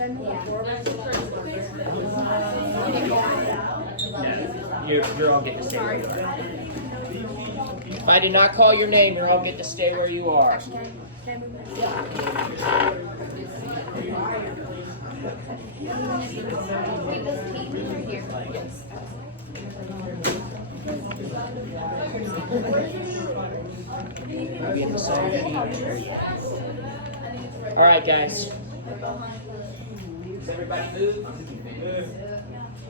No, you're all get to stay where you are. If I did not call your name, you're all get to stay where you are. All right, guys. Does everybody move?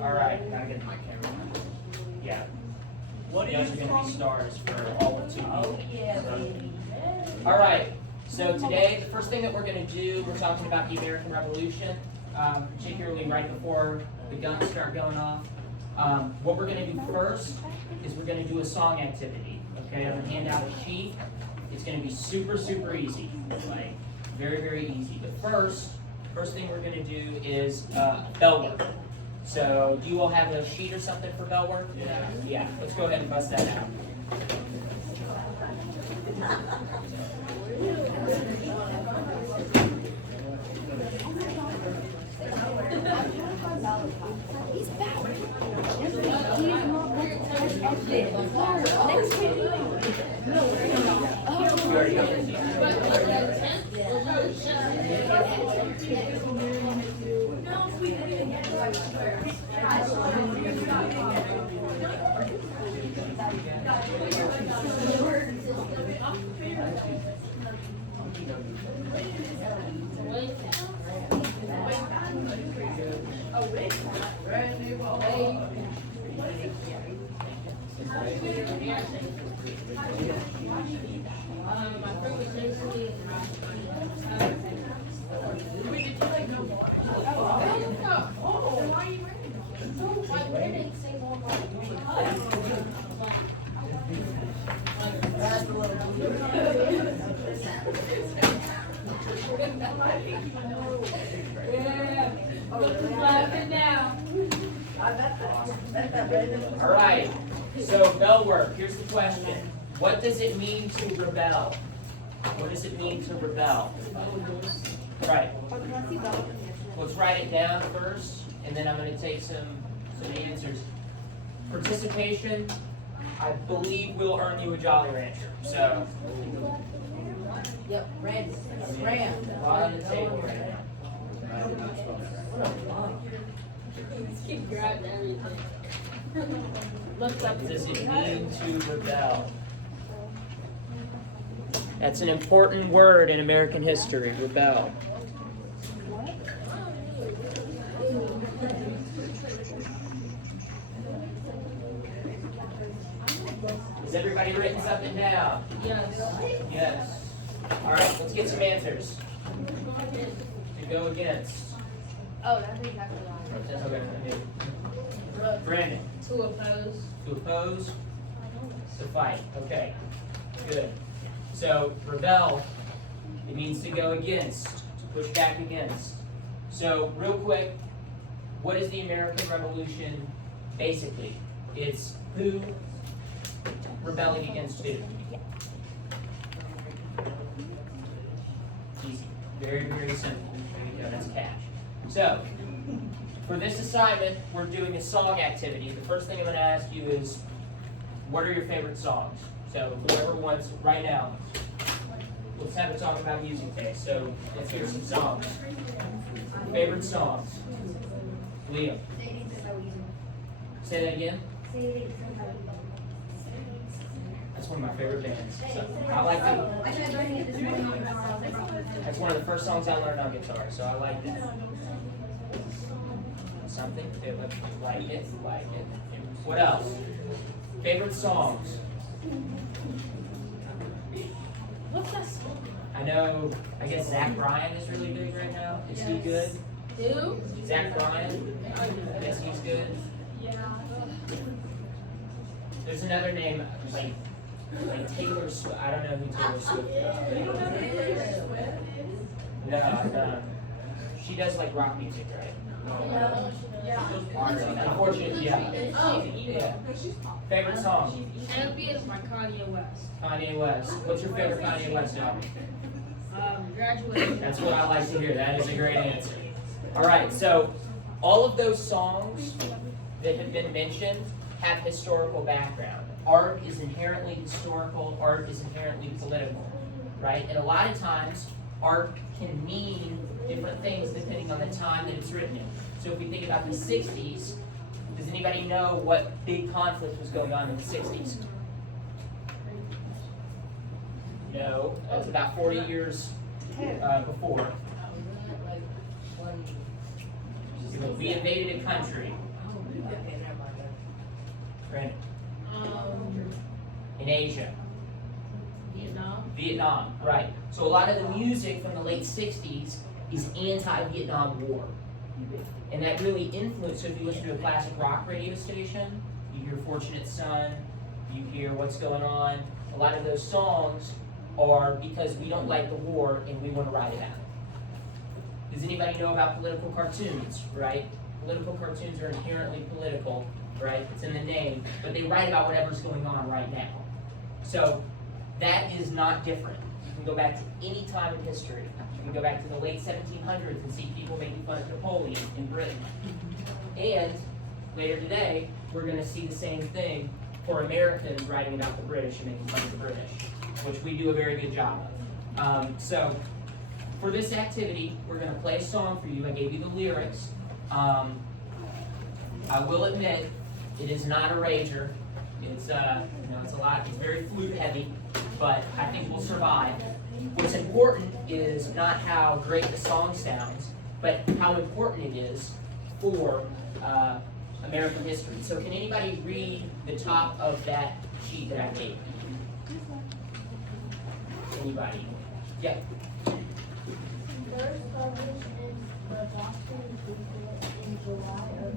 All right. Gotta get my camera. Yeah. You guys are going to be stars for all of 2 weeks. All right. So today, the first thing that we're going to do, we're talking about the American Revolution, particularly right before the guns start going off. What we're going to do first is we're going to do a song activity. Okay, I'm going to hand out a sheet. It's going to be super, super easy. Like, very, very easy. But first thing we're going to do is bell work. So, do you all have a sheet or something for bell work? Yeah. Let's go ahead and bust that out. He's back. He's not next All right, so bell work. Here's the question. What does it mean to rebel? What does it mean to rebel? Right. Let's write it down first, and then I'm going to take some answers. Participation, I believe, will earn you a Jolly Rancher. So, yep, red. a lot on the table right now. Keep grabbing everything. What does it mean to rebel? That's an important word in American history, rebel. Has everybody written something down? Yes. Yes. All right, let's get some answers. To go against. Oh, that's exactly why. Okay. Brandon. To oppose. To oppose. To fight. Okay. Good. So, rebel, it means to go against, to push back against. So, real quick, what is the American Revolution basically? It's who rebelling against who. Easy. Very, very simple. There you go. That's cash. So, for this assignment, we're doing a song activity. The first thing I'm going to ask you is, what are your favorite songs? So, whoever wants, right now, let's have a talk about music day. So, let's hear some songs. Favorite songs? Liam. Say that again? That's one of my favorite bands. So, I like that. That's one of the first songs I learned on guitar, so I like that. Something like it. What else? Favorite songs? What's that song? I know, I guess Zach Bryan is really big right now. Is he good? Who? Zach Bryan? I guess he's good. Yeah. There's another name, like Taylor Swift. I don't know who Taylor Swift is. You don't know Taylor Swift? No. She does like rock music, right? Unfortunately, yeah. Oh. Yeah. Favorite song? Champion is by Kanye West. Kanye West. What's your favorite Kanye West album? Graduation. That's what I like to hear. That is a great answer. All right, so all of those songs that have been mentioned have historical background. Art is inherently historical, art is inherently political, right? And a lot of times, art can mean different things depending on the time that it's written in. So if we think about the 60s, does anybody know what big conflict was going on in the 60s? No, that was about 40 years before. We invaded a country. Brandon. In Asia. Vietnam, right. So a lot of the music from the late 60s is anti-Vietnam War. And that really influenced, so if you listen to a classic rock radio station, you hear Fortunate Son, you hear What's Going On. A lot of those songs are because we don't like the war and we want to ride it out. Does anybody know about political cartoons, right? Political cartoons are inherently political, right? It's in the name, but they write about whatever's going on right now. So that is not different. You can go back to any time in history. You can go back to the late 1700s and see people making fun of Napoleon in Britain. And later today, we're going to see the same thing for Americans writing about the British and making fun of the British, which we do a very good job of. So for this activity, we're going to play a song for you. I gave you the lyrics. I will admit, it is not a rager. It's it's a lot. It's very flute heavy, but I think we'll survive. What's important is not how great the song sounds, but how important it is for American history. So can anybody read the top of that sheet that I gave? Anybody? Yeah. First published in the Boston Gazette in July of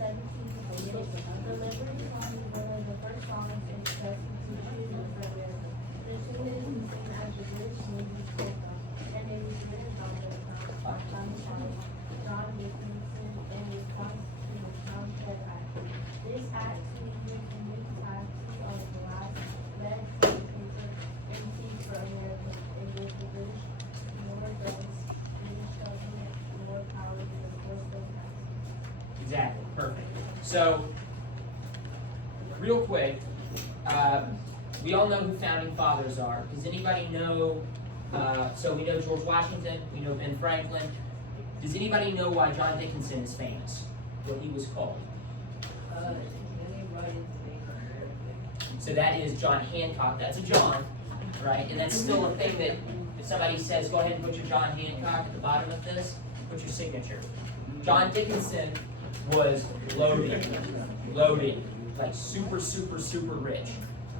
1786. The Liberty Song is one of the first songs in the Constitution of America. The tune is seen as the British Navy anthem, and it was written by John Dickinson in response to the Townshend Act. This act was used in the capacity of the last legislature MC for America. It gave the British more guns, British government more power to enforce those acts. Exactly. Perfect. So, real quick, we all know who founding fathers are. Does anybody know? So we know George Washington. We know Ben Franklin. Does anybody know why John Dickinson is famous? What he was called? So that is John Hancock. That's a John, right? And that's still a thing that if somebody says, go ahead and put your John Hancock at the bottom of this, put your signature. John Dickinson was loaded, like super, super, super rich.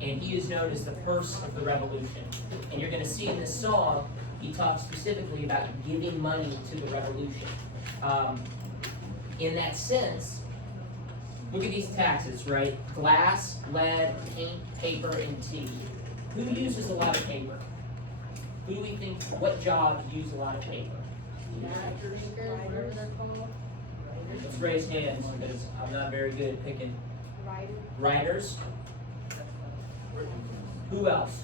And he is known as the purse of the revolution. And you're going to see in this song, he talks specifically about giving money to the revolution. In that sense, look at these taxes, right? Glass, lead, paint, paper, and tea. Who uses a lot of paper? Who do we think, what jobs use a lot of paper? Let's raise hands, because I'm not very good at picking. Writers. Who else?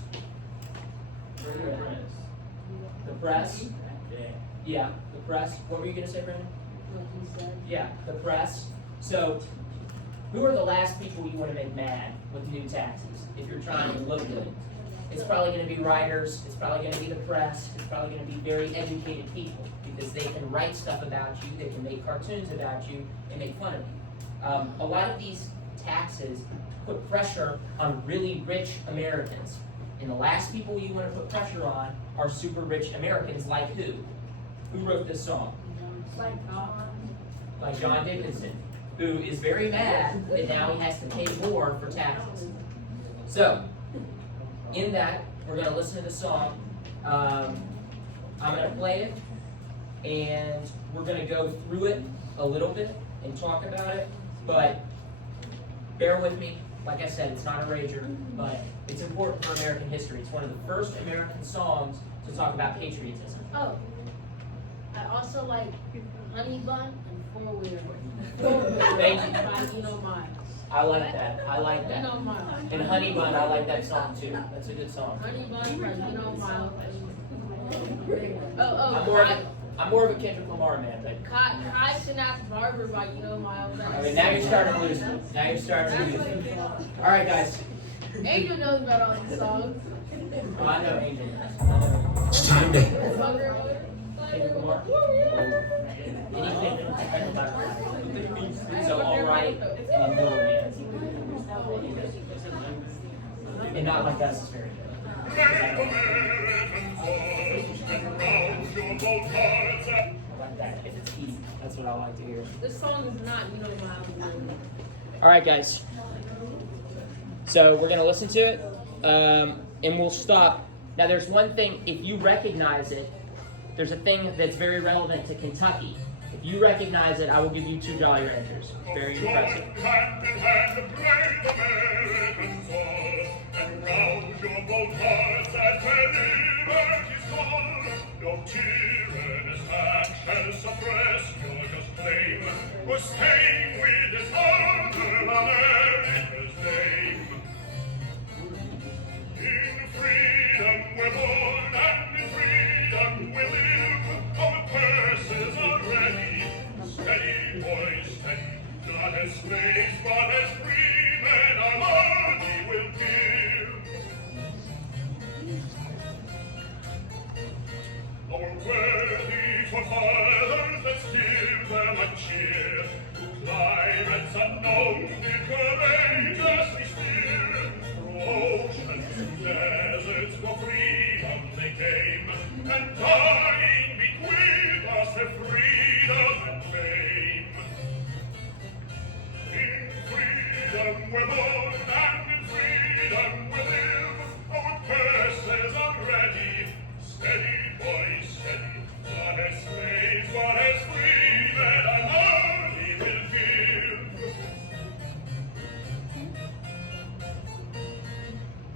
The press. Yeah, the press. What were you going to say, Brendan? Yeah, the press. So, who are the last people you want to make mad with new taxes if you're trying to look good? It's probably going to be writers. It's probably going to be the press. It's probably going to be very educated people because they can write stuff about you. They can make cartoons about you and make fun of you. A lot of these taxes put pressure on really rich Americans. And the last people you want to put pressure on are super rich Americans like who? Who wrote this song? Like John Dickinson, who is very mad that now he has to pay more for taxes. So, in that, we're going to listen to the song. I'm going to play it, and we're going to go through it a little bit and talk about it, but bear with me. Like I said, it's not a rager, but it's important for American history. It's one of the first American songs to talk about patriotism. Oh, I also like Honey Bun and Four Wheeler. Thank you. By Miles. I like that. I like that. Miles. And Honey Bun, I like that song too. That's a good song. Honey Bun by Miles. I'm more of a Kendrick Lamar man, but Kai Sinat's Barber by Miles. okay, now you're starting to lose me. Now you're starting to lose me. All right, guys. Angel knows about all these songs. Oh, I know Angel. It's time to Kendrick Lamar. Anything so all right and little man. And not like us is very good. I like that. If it's easy, that's what I like to hear. This song is not Miles. All right, guys. So we're gonna listen to it, and we'll stop. Now, there's one thing. If you recognize it, there's a thing that's very relevant to Kentucky. If you recognize it, I will give you $2 Rangers. It's very impressive. Hand in hand, the brave Americans all, and round your bold hearts as their liberty's call. No tyrannous act shall suppress your just claim, for staying with this honor America's name. In freedom we're born, and in freedom we live. Our purses are ready. Steady, boys, steady. Not as slaves, but as free men, our money will give. Our worthy forefathers, let's give them a cheer. To climates unknown, did courageously steer. Through oceans and deserts for freedom they came, and dying bequeathed us their freedom and fame. In freedom we're born, and in freedom we live. Our purses are ready. Steady, boys, steady. Not as slaves, but as free men, our money will give.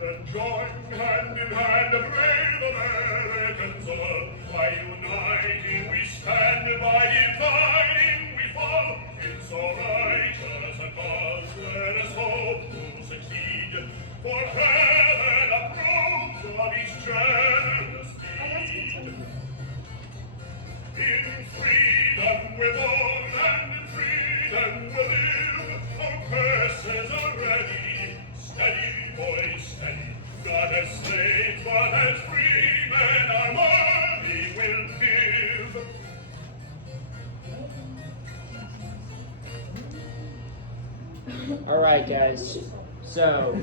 Then join hand in hand the brave Americans all. By uniting we stand, by dividing we fall. In so righteous a cause, let us hope to succeed. For heaven approves of each generous deed. In freedom we're born, and in freedom we live. Our purses are ready. Steady, boys, steady. Not as slaves, but as free men, our money will give. All right, guys. So,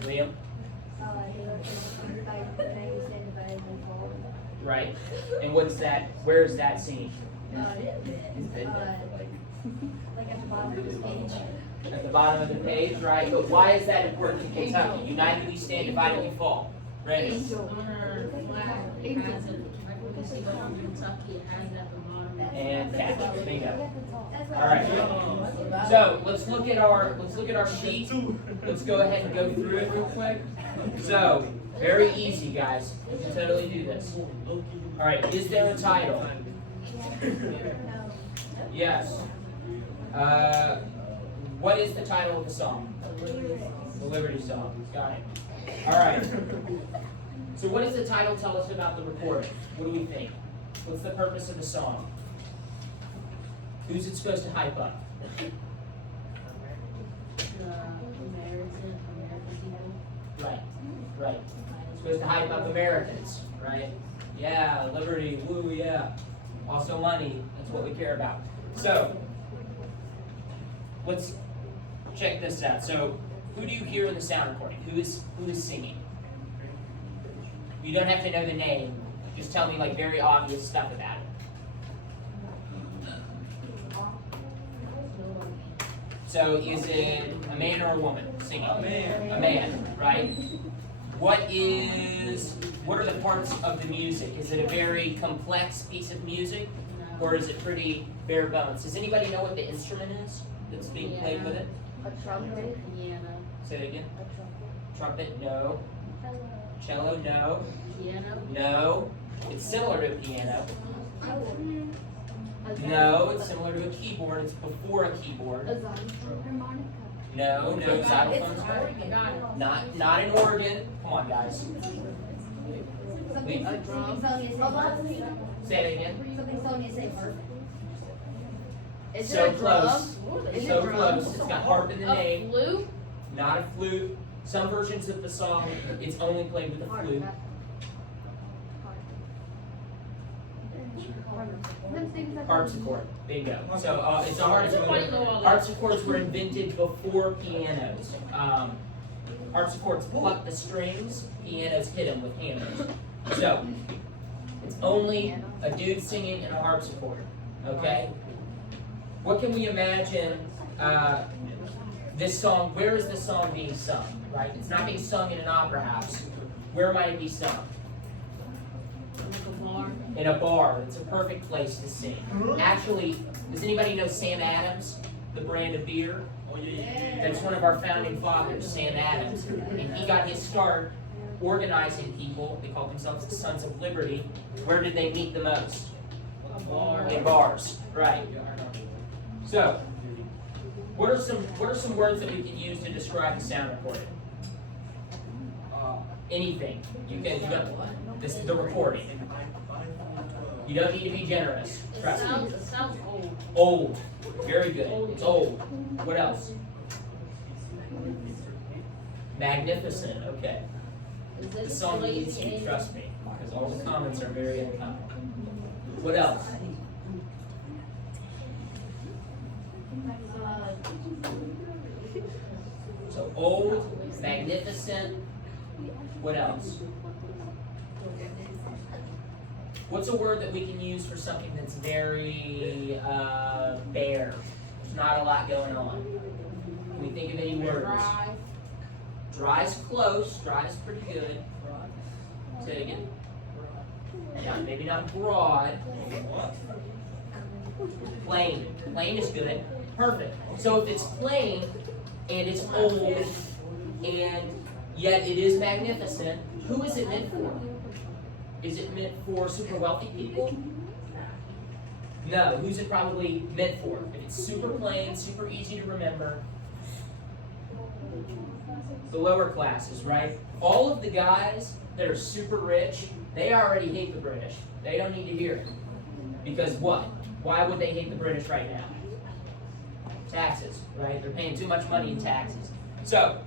Liam, right? And what's that? Where is that scene? Like at the bottom of this page. At the bottom of the page, right? But why is that important to Kentucky? United we stand, divided we fall. Randy. Our flag has it. Like we can see from Kentucky, it has it at the bottom. And catch. Bingo. All right. So let's look at our sheet. Let's go ahead and go through it real quick. So very easy, guys. We can totally do this. All right. Is there a title? Yes. What is the title of the song? The Liberty Song. Got it. All right. So what does the title tell us about the recording? What do we think? What's the purpose of the song? Who's it supposed to hype up? American people. Right. Right. It's supposed to hype up Americans, right? Yeah, liberty, woo, yeah. Also money, that's what we care about. So, let's check this out. So, who do you hear in the sound recording? Who is singing? You don't have to know the name. Just tell me like very obvious stuff about it. So, is it a man or a woman singing? A man. A man, right? What are the parts of the music? Is it a very complex piece of music? Or is it pretty bare bones? Does anybody know what the instrument is that's being played with it? A trumpet. Piano. Say it again. A trumpet. Trumpet, no. Cello, no. Piano. No. It's similar to a piano. No, it's similar to a keyboard. It's before a keyboard. A xylophone. Harmonica. No, xylophones. Got it. Not in Oregon. Come on, guys. Something Sonya said. Say it again. Something Sonya said perfect. Is So it a drum? close. Is it So drum? close. It's got harp in the A name. flute? Not a flute. Some versions of the song, it's only played with a flute. Harpsichord. Bingo. So it's a harpsichord. Harpsichords were invented before pianos. Harpsichords pluck the strings. Pianos hit them with hammers. So it's only a dude singing and a harpsichord. Okay. What can we imagine? This song. Where is this song being sung? Right. It's not being sung in an opera house. Where might it be sung? Like a bar? In a bar. It's a perfect place to sing. Actually, does anybody know Sam Adams, the brand of beer? That's one of our founding fathers, Sam Adams. And he got his start organizing people. They called themselves the Sons of Liberty. Where did they meet the most? A bar. In bars. Right. So, what are some words that we can use to describe the sound recording? Anything. You don't, the recording. You don't need to be generous. Trust me. It sounds old. Old. Very good. It's old. What else? Magnificent. Okay. Is The this song related needs to you, any- trust me, because all the comments are very uncommon. What else? So old, magnificent. What else? What's a word that we can use for something that's very bare? There's not a lot going on. Can we think of any words? Dry. Dry's close. Dry's pretty good. Say it again. Yeah, maybe not broad. Plain. Plain is good. Perfect. So if it's plain and it's old and yet it is magnificent, who is it meant for? Is it meant for super wealthy people? No. Who's it probably meant for? If it's super plain, super easy to remember, the lower classes, right? All of the guys that are super rich, they already hate the British. They don't need to hear it. Because what? Why would they hate the British right now? Taxes, right? They're paying too much money in taxes. So,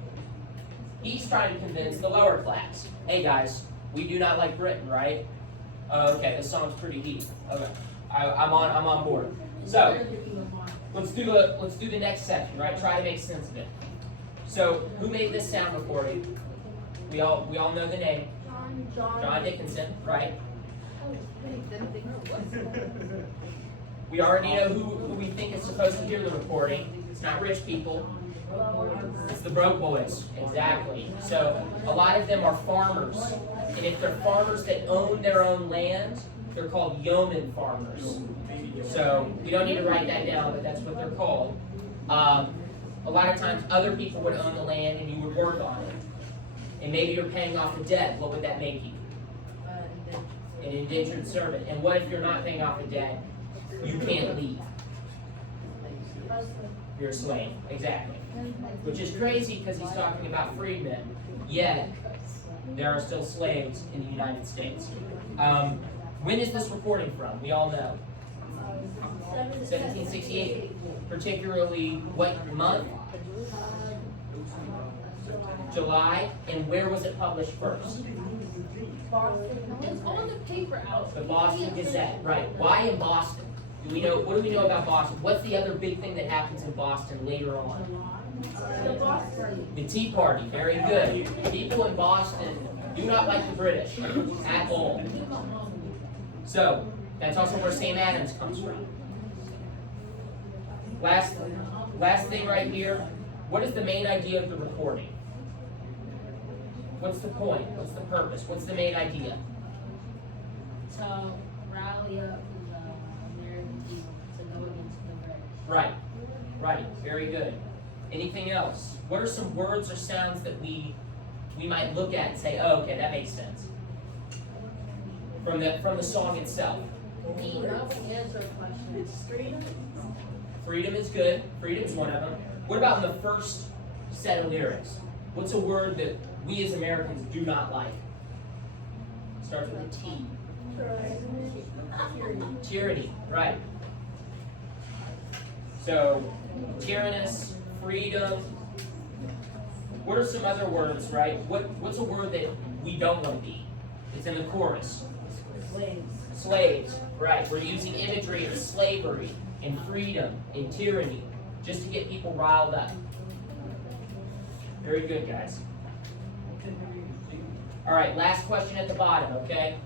he's trying to convince the lower class. Hey guys, we do not like Britain, right? Okay, this song's pretty deep. Okay, I'm on board. So, let's do the next section, right? Try to make sense of it. So, who made this sound recording? We all know the name. John Dickinson, right? We already know who we think is supposed to hear the recording. It's not rich people. It's the broke boys. Exactly. So a lot of them are farmers. And if they're farmers that own their own land, they're called yeoman farmers. So we don't need to write that down, but that's what they're called. A lot of times other people would own the land and you would work on it. And maybe you're paying off the debt. What would that make you? An indentured servant. And what if you're not paying off the debt? You can't leave. You're a slave. Exactly. Which is crazy because he's talking about freedmen. Yet, there are still slaves in the United States. When is this recording from? We all know. 1768. Particularly what month? July. And where was it published first? It's on the paper out. The Boston Gazette. Right. Why in Boston? What do we know about Boston? What's the other big thing that happens in Boston later on? The Tea Party. Very good. People in Boston do not like the British at all. So, that's also where Sam Adams comes from. Last thing right here. What is the main idea of the recording? What's the point? What's the purpose? What's the main idea? To rally up the American people to go against the British. Right. Right. Very good. Anything else? What are some words or sounds that we might look at and say, oh, okay, that makes sense? From the song itself. Answer a question. Freedom is good. Freedom is one of them. What about in the first set of lyrics? What's a word that we as Americans do not like? Starts with a T. Tyranny, right. So, tyrannous, freedom. What are some other words, right? What's a word that we don't want to be? It's in the chorus. Slaves, right. We're using imagery of slavery and freedom and tyranny just to get people riled up. Very good, guys. All right, last question at the bottom, okay?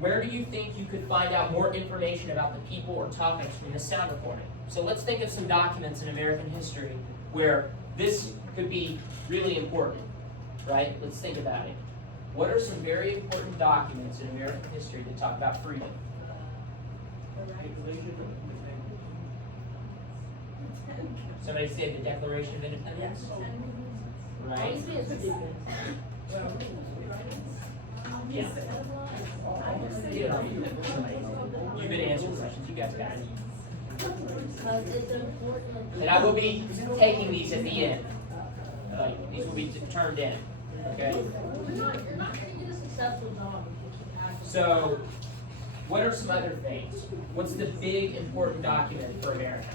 Where do you think you could find out more information about the people or topics from this sound recording? So let's think of some documents in American history where this could be really important, right? Let's think about it. What are some very important documents in American history that talk about freedom? Somebody said the Declaration of Independence? Right? Yeah. You've been answering questions. You guys got it. And I will be taking these at the end. These will be turned in. Okay? You're not going to get a successful job if you keep asking. So, what are some other things? What's the big important document for America?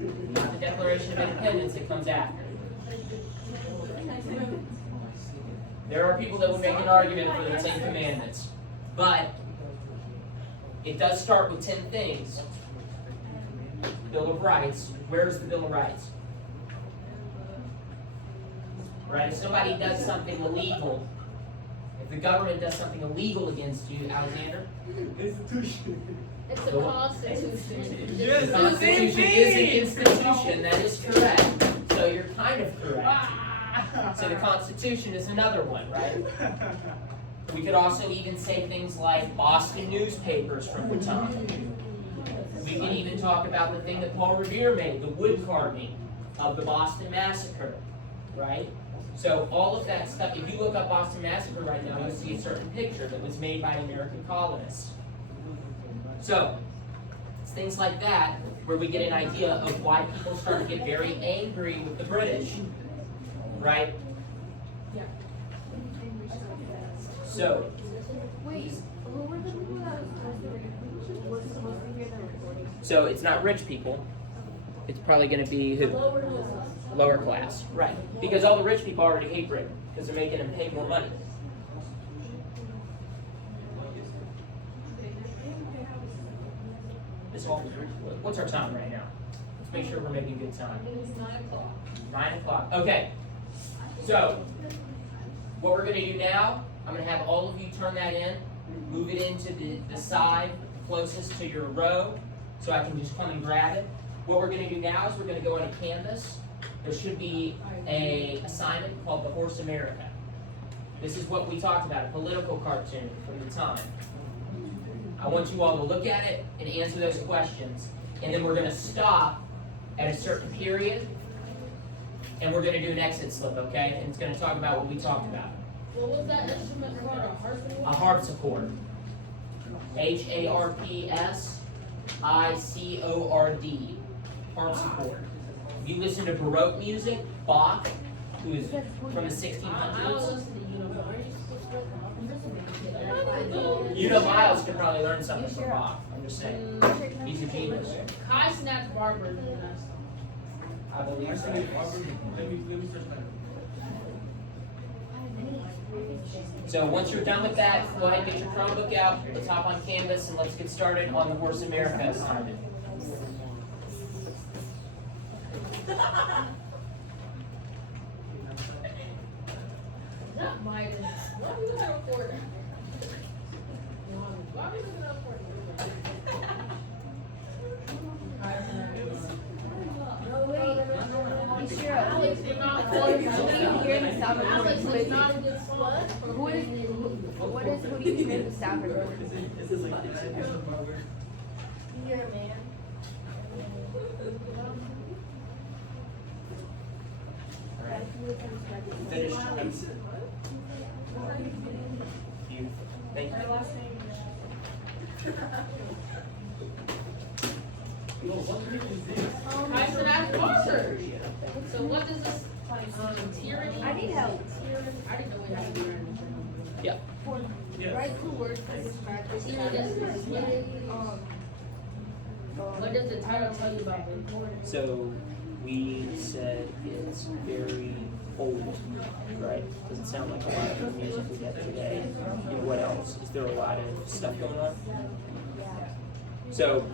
Not the Declaration of Independence, it comes after. There are people that will make an argument for the Ten Commandments, but it does start with 10 things. Bill of Rights. Where's the Bill of Rights? Right? If somebody does something illegal, if the government does something illegal against you, Alexander? Institution. It's a constitution. The Constitution is an institution, that is correct. So you're kind of correct. So the Constitution is another one, right? We could also even say things like Boston newspapers from the time. We can even talk about the thing that Paul Revere made, the wood carving of the Boston Massacre, right? So all of that stuff, if you look up Boston Massacre right now, you'll see a certain picture that was made by American colonists. So, it's things like that where we get an idea of why people start to get very angry with the British, right? So, Wait, who were the people that was supposed to hear the recording? so it's not rich people. It's probably going to be who? Lower class, right? Because all the rich people already hate Britain because they're making them pay more money. What's our time right now? Let's make sure we're making good time. It's 9 o'clock. 9 o'clock. Okay. So, what we're going to do now, I'm going to have all of you turn that in, move it into the side closest to your row, so I can just come and grab it. What we're going to do now is we're going to go on a canvas. There should be an assignment called The Horse America. This is what we talked about, a political cartoon from the time. I want you all to look at it and answer those questions. And then we're going to stop at a certain period. And we're going to do an exit slip, okay? And it's going to talk about what we talked about. What was that instrument called? A harpsichord? A harpsichord. Harpsichord. Harpsichord. If you listen to Baroque music, Bach, who is from the I don't 1600s. listen to Uniform. Are you supposed to? You know Miles could probably learn something from Bach. I'm just saying. He's a genius. Kai Snatch Barber is the best. I believe so. Let me search that. So once you're done with that, go ahead and get your Chromebook out. Let's hop on Canvas and let's get started on the Horse America assignment. Not Biden. Why are we looking up for it? Why are we looking up for it? No, wait. Be sure. Alex, you're not Who do you hear the sound Alex, recording? it's not a good song. Who do you hear the sound recording? This is like that. You're a man. Finish. Beautiful. Thank you. Kai Snatch Parker. So what does this tyranny? I need help. I didn't know we had to learn. Yep. Write 2 words to describe this What does the title tell you about it? So we said it's very old, right? Doesn't sound like a lot of the music we get today. You know, what else? Is there a lot of stuff going on? So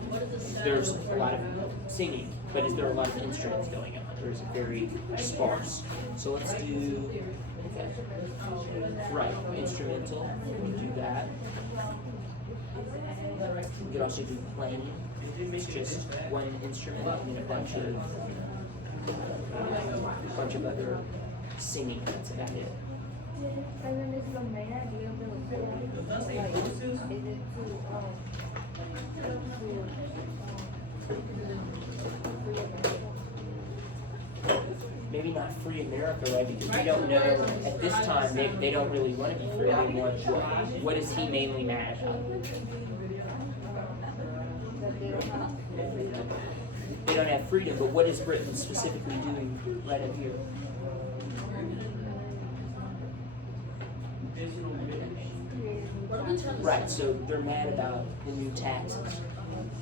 there's a lot of singing, but is there a lot of instruments going on? Or is it very sparse? So let's do, right, instrumental, we do that. We could also do playing. It's just one instrument and then a bunch of other singing. That's about it. And then this is the main idea of the recording. Like, is it Maybe not free America, right? Because we don't know at this time they don't really want to be free. They want what is he mainly mad about? They don't have freedom, but what is Britain specifically doing right up here? Right, so they're mad about the new taxes,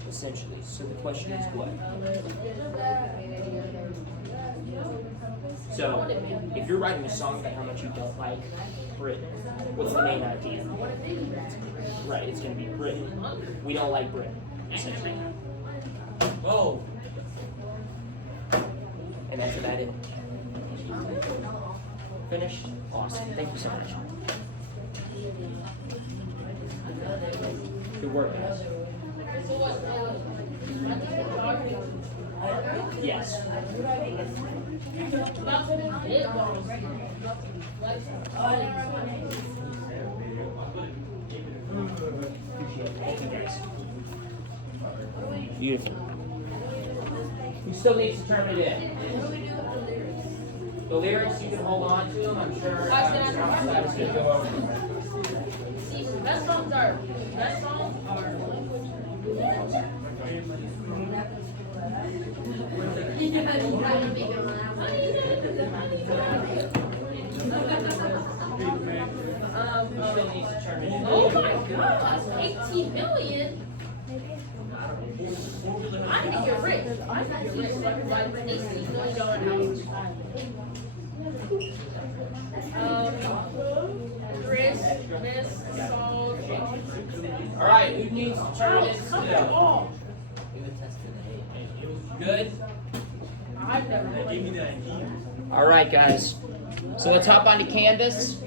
essentially. So the question is what? So, if you're writing a song about how much you don't like Britain, what's the main idea? Right, it's going to be Britain. We don't like Britain, essentially. Whoa! And that's about it. Finished? Awesome. Thank you so much. Good work, guys. Yes. Thank you, guys. Beautiful. We still need to turn it in. The lyrics, you can hold on to them. I'm sure Scott is going to go over them. See, the best songs are Still needs to turn it in. oh my gosh, 18 million? I need to get rich. I need to get rich. Like $18 million house. Chris, Miss, Saul, All right, who needs to turn it in still? Good? I've never played. All right, guys. So let's hop onto Canvas.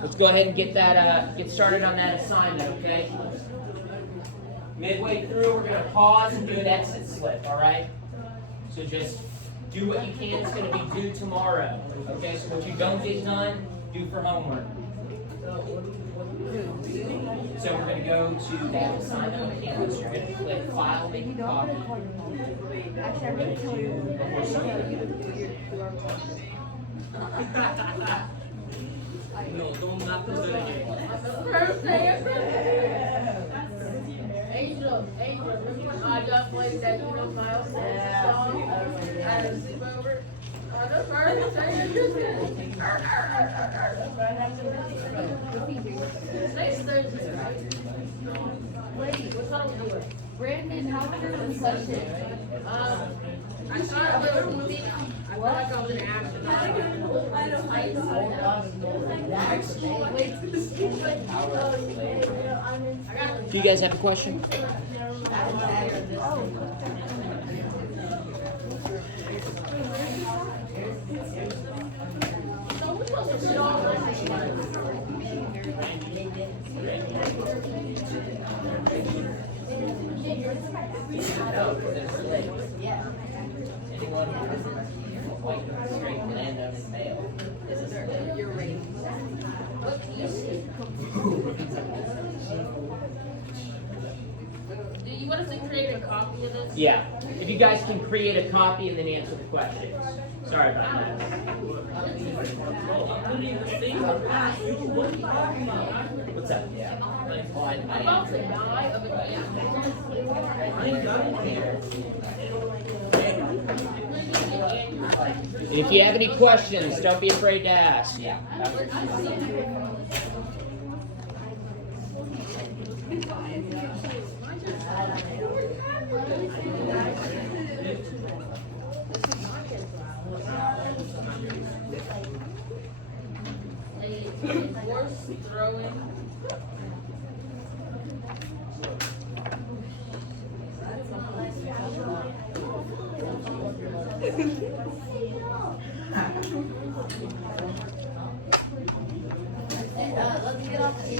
Let's go ahead and get that get started on that assignment, okay? Midway through, we're going to pause and do an exit slip, all right? So just do what you can. It's going to be due tomorrow, okay? So what you don't get done, do for homework. So we're going to go to that assignment on Canvas. You're going to click File, Make a Copy. Actually, I'm going to tell you. No, don't not do that again. Angel, I just played that Miles song at a sleepover. The first Next Thursday, right? Wait, what time we doing? Brandon, how true was such it? I thought it was movie. I felt like I was in action. Do you guys have a question? Do you want us to create a copy of this? Yeah. If you guys can create a copy and then answer the questions. Sorry about that. What's up? Yeah. I'm about to die of a If you have any questions, don't be afraid to ask. Horse throwing. Let's get off the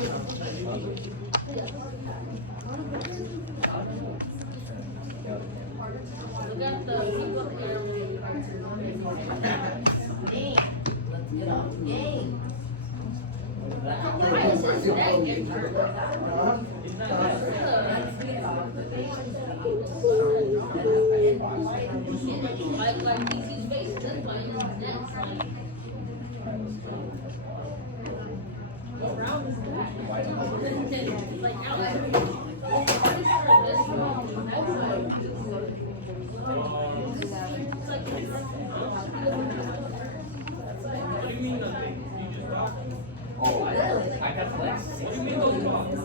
Look at the people here with the game. Let's get off the game. Like DC's face, that's why he's next. What round is that? Like, Oh, I got flex. What do you mean those balls?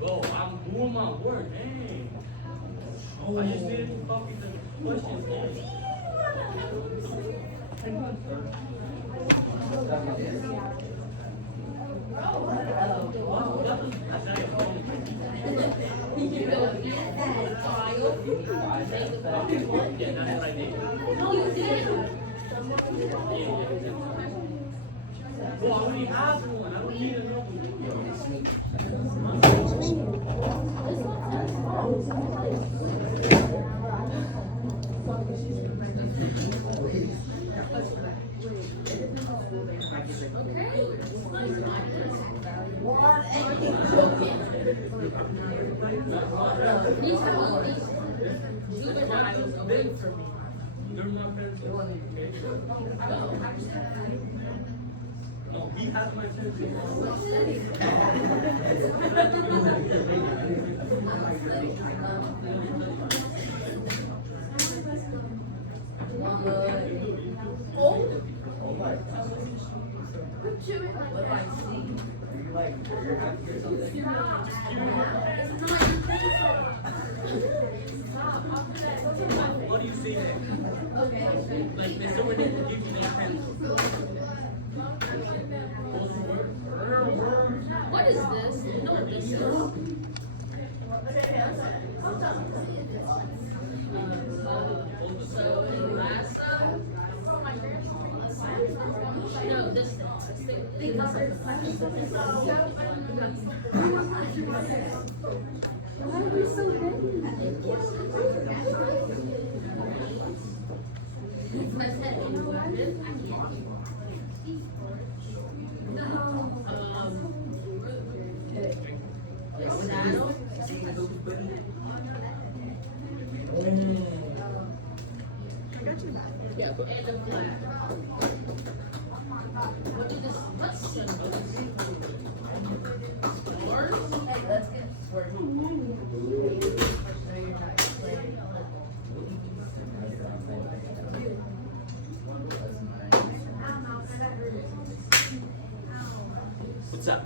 Go, I'm doing my work, dang. I just didn't copy the questions, man. Yeah, that's what I did. no, you didn't. Well, I already have one. I don't need another one. These juveniles away from me. They're my friends. Okay? No, he has my friends. What do you see there? Like, there's someone that can give you their pencil. What is this? You know what this is? So lasso. No, this thing. Why are we so ready? Yeah, but And a flag. What do this? What's symbol? Stars? Hey, let's get swerved. So you're not playing. what's up?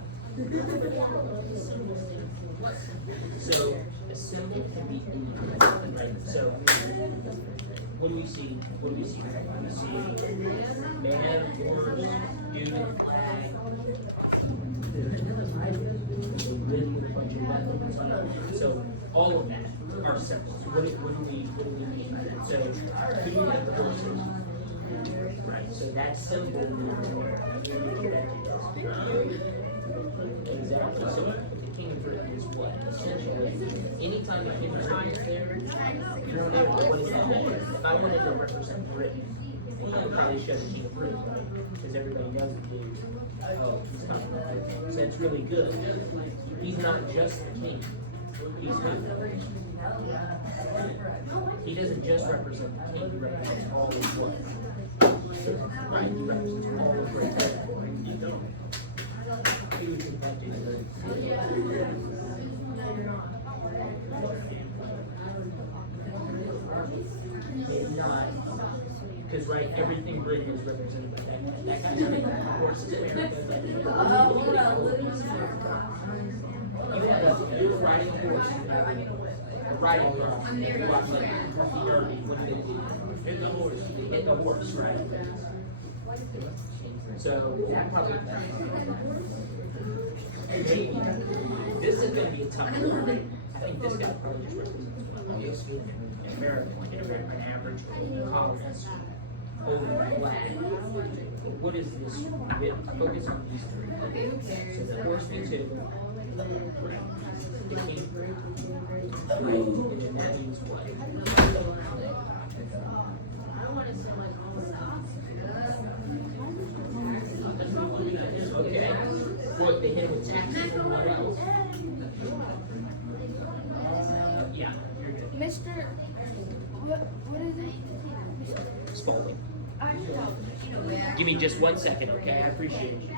So a symbol can be anything, right? So what do we see? What do we see? We see man, horse, dude, flag. So all of that are symbols. What do we mean by that? So who do we have the horses? Right. So that symbol exactly. So the king of Britain is what? Essentially, anytime a king of Britain is there, you're there. What does that mean? If I wanted to represent Britain, I would probably show the king of Britain, right? Because everybody knows the dude. Oh, he's not. So it's really good. He's not just the king. He's not. He doesn't just represent the king. He represents all of what? Right. He represents all of Britain. Maybe not. Because, right, everything Britain is represented by that guy's name, of course, is America. You're riding a horse. You're riding a horse. Hit the horse. Hit the horse, right? So, that probably. Maybe. This is going to be a tough one. I think this guy probably just represents America, like an average colonist. Old black. What is this bit? Focus on these three. So the horse me too. The king. And then that means what? Okay. What they hit with taxes and what else? Yeah, you're good. Mr. What is it? Spalding. Give me just 1 second, okay? I appreciate you.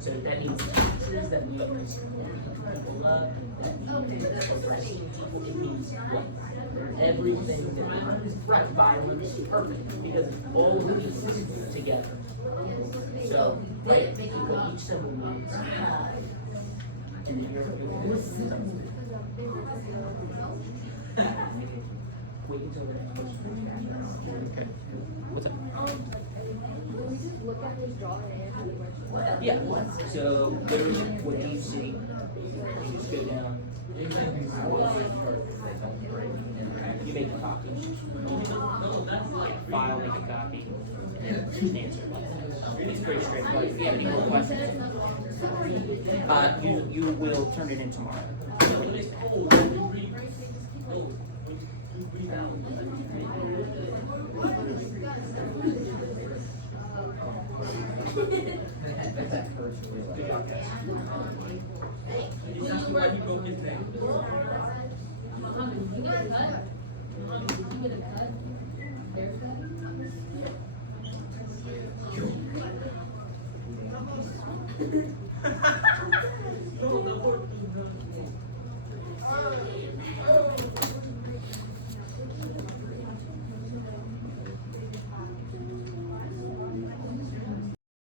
So that means taxes, that means people up, that means arresting people, it means what? Everything that right, violence, perfect, because it's all of these together. So, right, each symbol means and then you're wait until the next question. Okay. What's up? Can we just look at this drawing and answer the question? Yeah. So literally, what do you see? You just go down. You make a copy. File, make a copy, and then just answer it like that. It's pretty straightforward. If you have any more questions, you will turn it in tomorrow. Good job, guys. This is why he broke his neck. You get a cut? You get a cut? Haircut?